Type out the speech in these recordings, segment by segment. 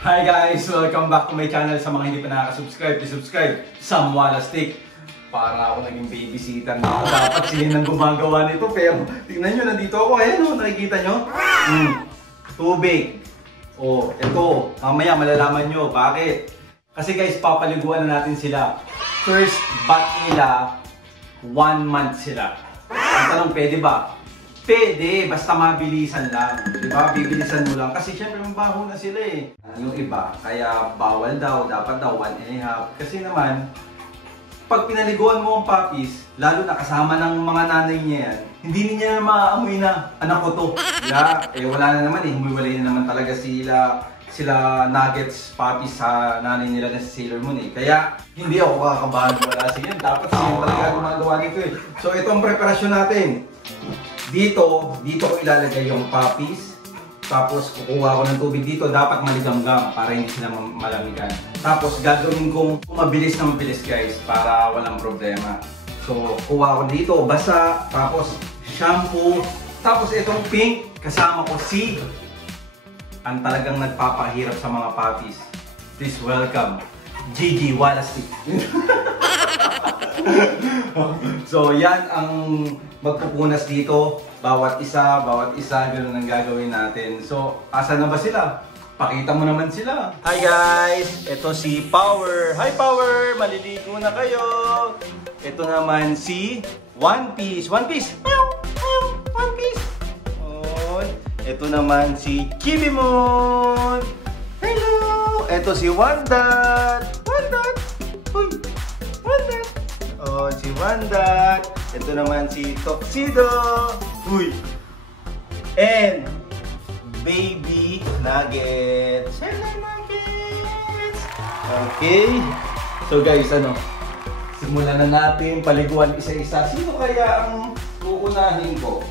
Hi guys! Welcome back to my channel. Sa mga hindi pa nakaka-subscribe, subscribe Sam Walastik. Para ako naging babysitter na. Dapat sila nang gumagawa nito. Pero tingnan nyo, nandito ako. Ayan o, nakikita nyo? Tubig. O, ito. Mamaya malalaman nyo. Bakit? Kasi guys, papaliguan na natin sila. First bath nila, 1 month sila. Ang tanong, pwede ba? Pwede, basta mabilisan lang. Diba? Bibilisan mo lang. Kasi syempre mabaho na sila eh. Yung iba, kaya bawal daw, dapat daw 1.5. Kasi naman, pag pinaliguan mo ang puppies, lalo na kasama ng mga nanay niya yan, hindi niya maaamoy na, anak ko to. Yeah, eh wala na naman eh, humiwalay na naman talaga sila Nuggets puppies sa nanay nila na si Sailor Moon eh. Kaya hindi ako kakabahan wala siya. Dapat siya talaga gumagawa nito eh. So ito ang preparasyon natin. Dito ko ilalagay yung puppies. Tapos kukuha ko ng tubig dito. Dapat maligamgam para hindi sila malamigan. Tapos gagawin kong mabilis na mabilis guys para walang problema. So kuha ko dito, basa. Tapos shampoo. Tapos itong pink, kasama ko si ang talagang nagpapahirap sa mga puppies. Please welcome Gigi Walastik. So yan ang magpupunas dito. Bawat isa, ganoon ang gagawin natin. So, asa na ba sila? Pakita mo naman sila. Hi guys! Ito si Power. Hi Power! Maliligo na kayo! Ito naman si One Piece. One Piece! One Piece! Ito naman si Chibi Moon. Hello! Ito si Wanda. Wanda! Uy! Wanda! Oh, si Wanda. Ito naman si Tuxedo. Uy! And Baby Nuggets. Hello Nuggets! Okay. So guys, simulan na natin paliguan isa-isa. Sino kaya ang uunahin ko?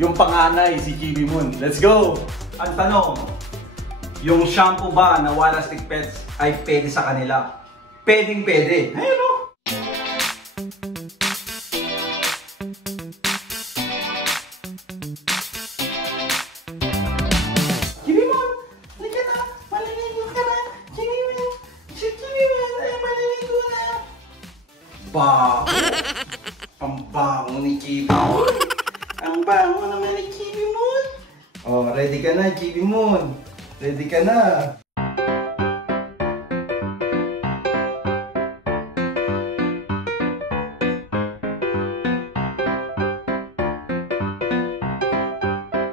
Yung panganay, si Chibi Moon. Let's go! Ang tanong, yung shampoo ba na Walastik Pets ay pwede sa kanila? Pwedeng pwede. Ayun o! Chibi Moon! Liga na! Maliligo ka na! Chibi Moon! Si Chibi Moon ay maliligo na! Baho! Ang baho ni Chibi Moon! Ang bango naman ni Chibi Moon. Oh, ready ka na, Chibi Moon. Ready ka na.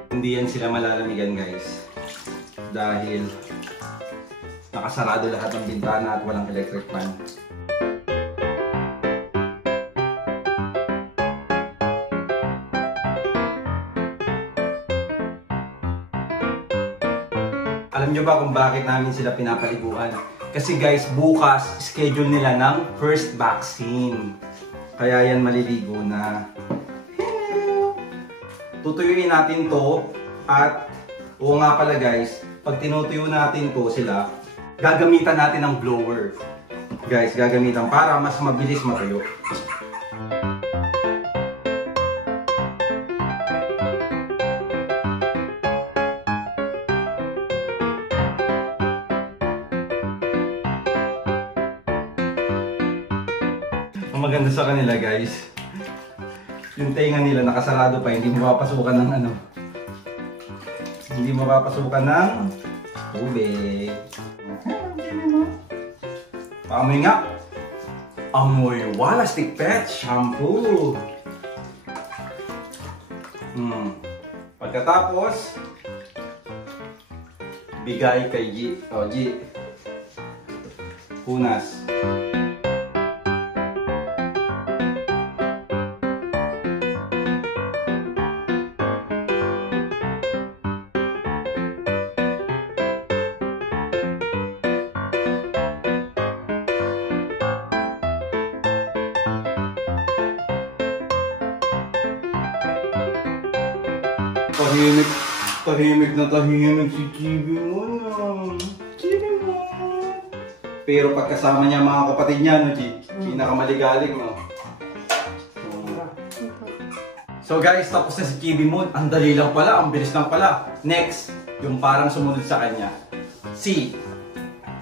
Hindi yan sila malalamigan, guys. Dahil nakasarado lahat ng bintana at walang electric fan. Alam nyo ba kung bakit namin sila pinapaliguan? Kasi guys, bukas, schedule nila ng first vaccine. Kaya yan maliligo na. Hello! Tutuyuin natin to. At, oo nga pala guys, pag tinutuyo natin to sila, gagamitan natin ng blower. Guys, gagamitan para mas mabilis matuyo. Ang maganda sa kanila guys, yung tenga nila nakasarado pa, hindi mapapasukan ng hindi mapapasukan ng tubig. Amoy nga, amoy Walastik Pets shampoo. Pagkatapos, bigay kay G. Oh, G. Punas. Tahimik si Chibi Moon. Chibi Moon. Pero pagkasama niya mga kapatid niya, no, G? Pinakamaligaling, no? So guys, tapos na si Chibi Moon. Ang dali lang pala, ang bilis lang pala. Next, yung parang sumunod sa kanya. si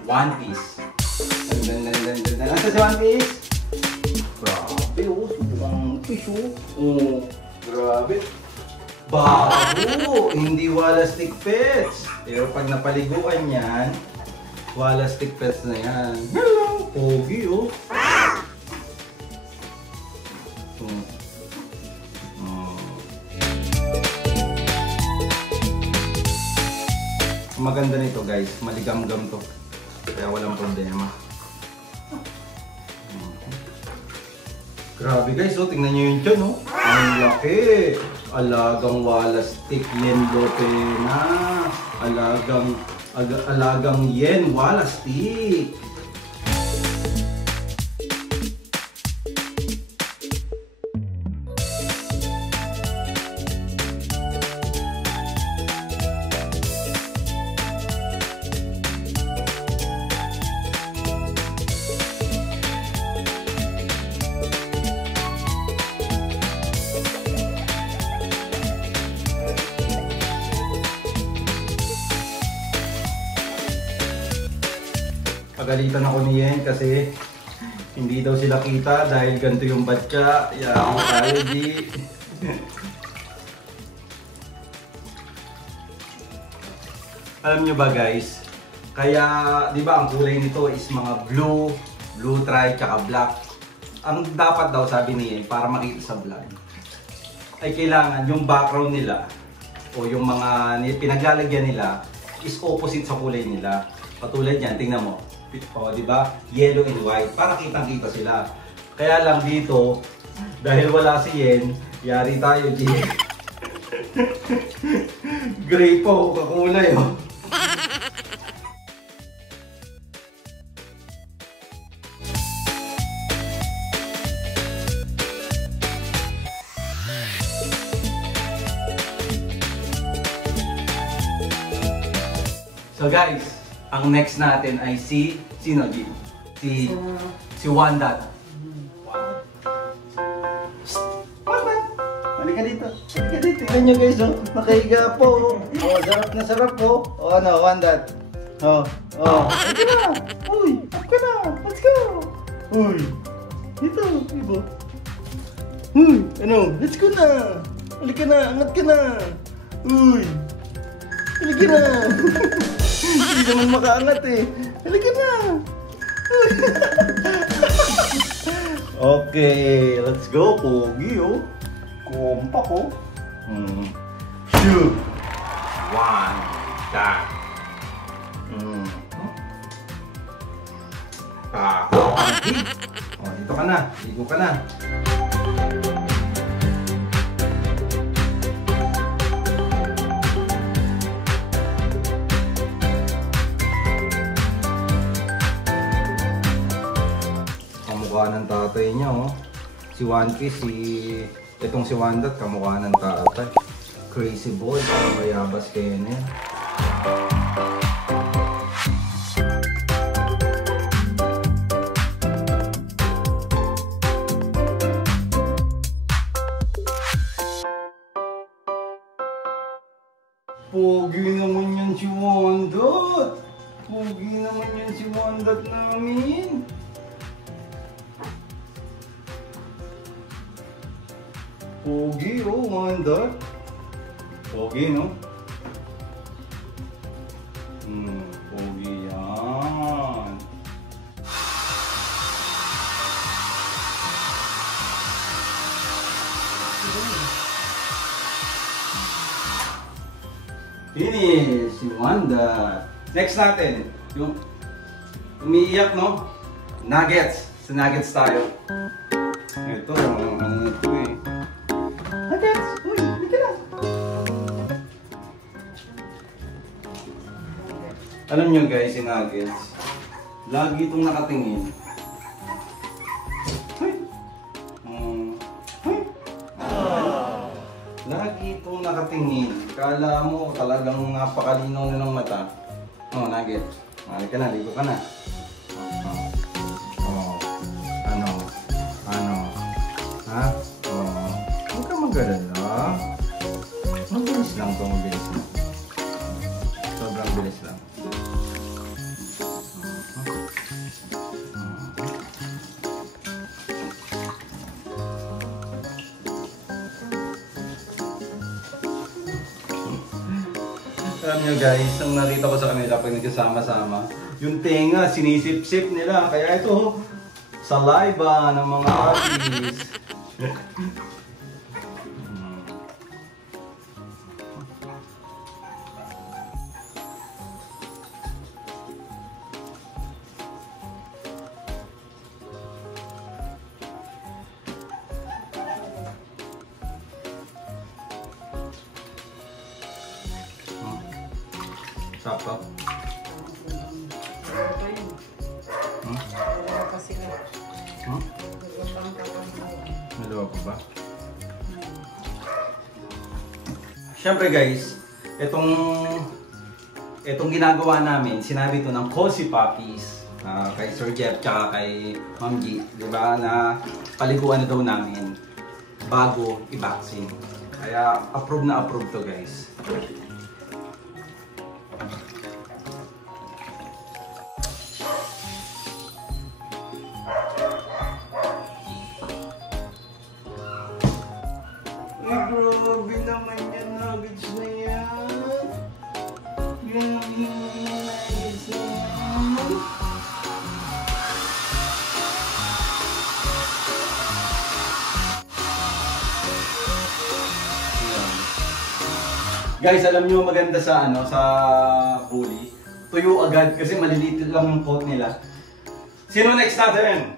One Piece. Nasa si One Piece? Grabe oh, subukang fish oh. Oh, grabe. Bago! Hindi Wallastick Pets. Pero pag napaliguan yan, Wallastick Pets na yan. Hello! Pogi oh. Maganda nito guys, maligam-gam to. Kaya walang problema. Grabe guys, oh, tingnan nyo yung tiyan, oh. Ang laki! Alagang Wallastick Yen Lopena. Alagang Yen Wallastick. Pagalitan ako ni Yen kasi hindi daw sila kita dahil ganito yung batya. Yaman tayo, G. Alam nyo ba guys, kaya di ba ang kulay nito is mga blue, tri, tsaka black. Ang dapat daw sabi ni Yen para makita sa vlog ay kailangan yung background nila o yung mga pinaglalagyan nila is opposite sa kulay nila. Patulad yan, tingnan mo. O, di ba? Yellow and white para kitang-kita sila. Kaya lang dito, dahil wala si Yen, yari tayo, G. Gray po, kakulay, oh. So guys, ang next natin ay sino, G? Si Wanda. Halika dito. Halika dito. Tignan nyo guys, oh. Nakahiga po. Oh, sarap na sarap po. Oh, ano, Wanda. Oh. Halika na. Uy, up ka na. Let's go. Uy. Dito, ibo. Ano, let's go na. Halika na, angat ka na. Uy. Halika na. Hindi naman makaangat eh. Halika na. Okay, let's go, Pogi oh. Kompak oh. Shoot. One. That. Oh, dito ka na. Ligo ka na. Kamukha ng tatay niya oh. Si One Piece, itong si Wanda, kamukha ng tatay. Crazy boy, bayabas kayo na yan. Pogi naman yan si Wanda. Pogi naman yan si Wanda namin. Pogi oh, Wanda. Pogi no? Pogi yan. Finish si Wanda. Next natin, yung umiiyak no? Nuggets. Sa Nuggets tayo. Ito, ano ito eh. Nuggets! Uy, dito na! Alam nyo guys, si Nuggets, lagi itong nakatingin. Lagi itong nakatingin. Kala mo talagang napakalinaw na ng mata. Oh, Nuggets. Halika na, ligo ka na. Ha? Huwag ka mag-alala. Mabilis lang ito, mabilis lang. Sobrang bilis lang. Alam nyo guys, ang nakita ko sa kanila pag nagkasama-sama, yung tenga, sinisip-sip nila. Kaya ito, saliva ng mga artist. Sakto. Dalawa pa ba? Siyempre guys, itong ginagawa namin, sinabi ito ng Cozy Puppies kay Sir Jeff tsaka kay Ma'am G, di ba, na paliguan na daw namin bago i-vaccine. Kaya approve na approve to guys. Grabe naman yan, nuggets na yan. Grabe naman yung nuggets na yan. Guys, alam nyo maganda sa sa bully. Tuyo agad kasi maliliit lang yung coat nila. Sino next natin?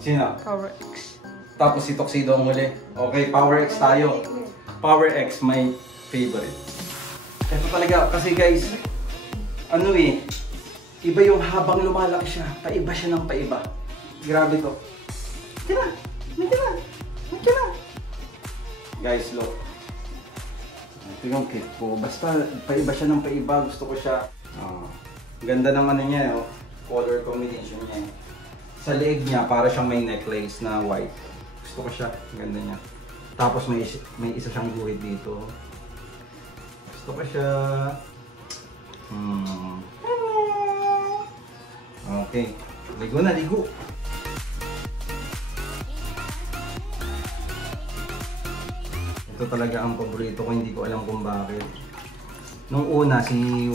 Sino? Power X. Tapos si Tuxedo ang huli. Okay, Power X tayo. Power X, my favorite. Ito talaga, kasi guys, iba yung habang lumalaki siya, paiba siya ng paiba. Grabe to. Tira! Guys, look. Ito yung kit ko. Basta paiba siya ng paiba, gusto ko siya. Ganda ng niya, color combination niya. Sa leeg niya, para siyang may necklace na white. Gusto ko siya, ganda niya. Tapos may isa siyang guhit dito. Gusto ko siya. Okay, ligo na, ligo. Ito talaga ang paborito ko, hindi ko alam kung bakit. Nung una si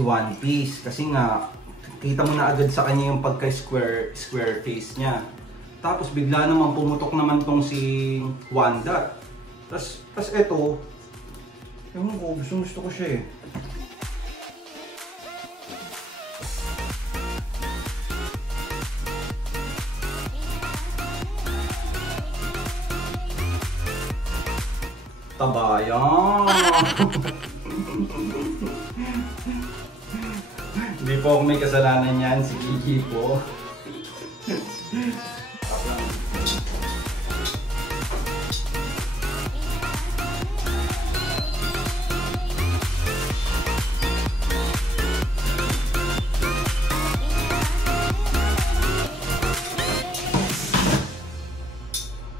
One Piece kasi nga kita mo na agad sa kanya yung pagka-square face niya. Tapos bigla naman pumutok naman tong si Wanda. Tapos eto, ewan ko, gusto ko siya eh. Tabayan! Hindi po ako may kasalanan yan, si Kiki po.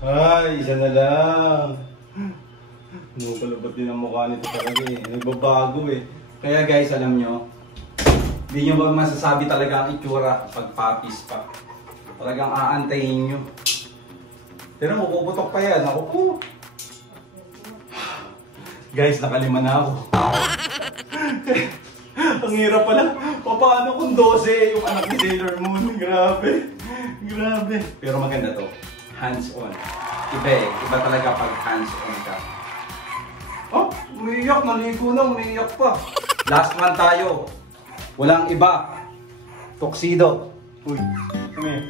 Ay, isa na lang. Palubot din ang mukha nito talaga eh. Nagbabago eh. Kaya guys, alam nyo, hindi nyo ba masasabi talaga ang itsura pag puppies pa. Talagang aantayin nyo. Pero mapuputok pa yan. Ako po. Guys, nakalima na ako. Ang hirap pala. Paano kung 12 yung anak ni Sailor Moon? Grabe. Grabe. Pero maganda to. Hands-on. Iba eh. Iba talaga pag hands-on ka. Oh, umiiyak. Naligo na. Umiiyak pa. Last one tayo. Walang iba. Tuxedo. Uy. Come here.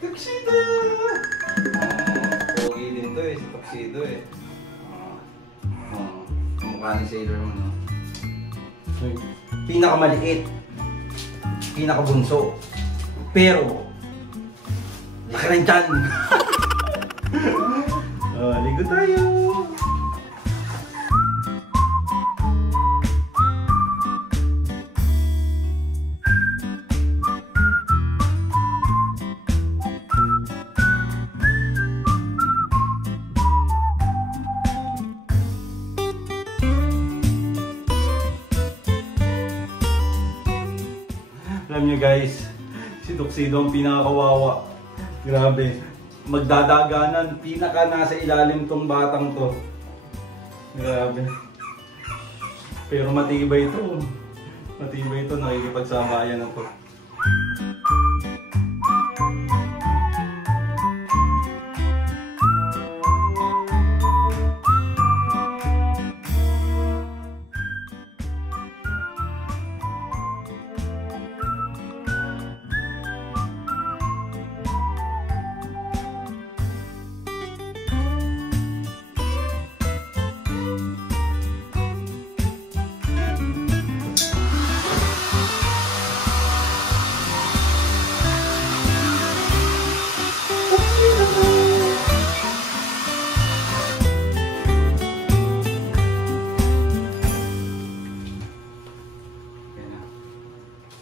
Tuxedo! Pogi din to eh. Si Tuxedo eh. Mukha ni Sailor Moon. Pinakamaliit. Pinakabunso. Pero laki ng tiyan. Ligo tayo. Alam niyo guys, si Tuxedo ang pinakakawawa. Grabe. magdadaganan. Pinaka nasa ilalim tong batang to. Grabe. Pero matibay ito. Matibay ito, nakikipagsabayan ako.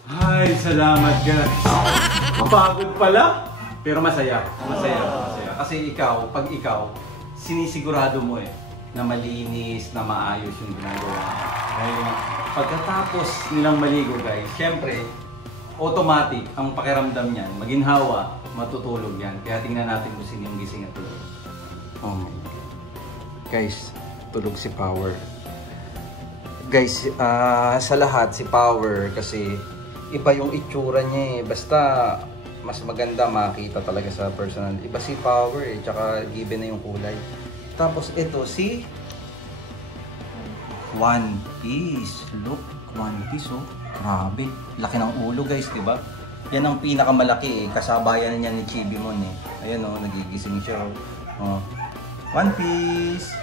Ay, salamat guys. Mapagod pala. Pero masaya. Masaya. Kasi pag ikaw, sinisigurado mo na malinis, na maayos yung ginagawa. Ayun. Pagkatapos nilang maligo guys, syempre, automatic ang pakiramdam niyan. Maginhawa, matutulog yan. Kaya tingnan natin kung sino yung gising at tulog. Oh. Guys, tulog si Power. Guys, sa lahat si Power kasi iba yung itsura niya basta mas maganda makita talaga sa personal. Iba si Power tsaka given na yung kulay. Tapos ito si One Piece. Look, One Piece grabe. Laki ng ulo guys, diba? Yan ang pinakamalaki kasabayan niya ni Chibimon Ayan nagigising siya. One Piece.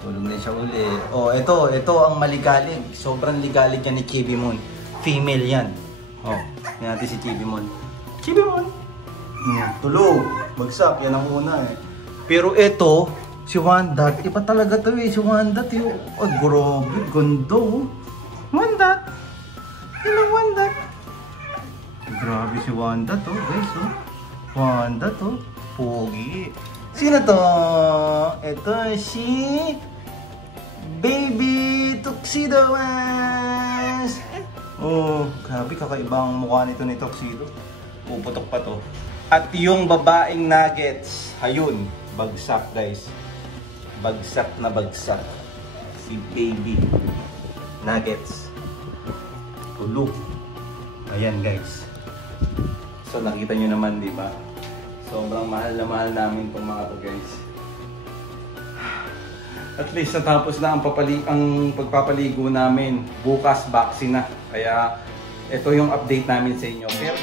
Tulog na siya ulit. Ito ang maligalig. Sobrang ligalig yan ni Chibimon. Female yan. Yan natin si Chibimon. Chibimon! Tulog. Bagsak. Yan ang una Pero ito, si Wandat. Iba talaga to si Wandat Ay, grabe. Ganda Wandat. Hello, Wandat. Grabe si Wandat guys Wandat Pogi. Sino to? Ito si Baby Tuxedo West. Grabe kakaibang mukha nito ni Tuxedo. Puputok pa to. At yung babaeng nuggets, ayun, bagsak guys. Bagsak na bagsak. Si Baby Nuggets. Tulog. Ayan guys. So nakita nyo naman, di ba? Sobrang mahal na mahal namin itong mga to guys. At least natapos na ang pagpapaligo namin. Bukas vaccine na. Kaya ito yung update namin sa inyo. Pero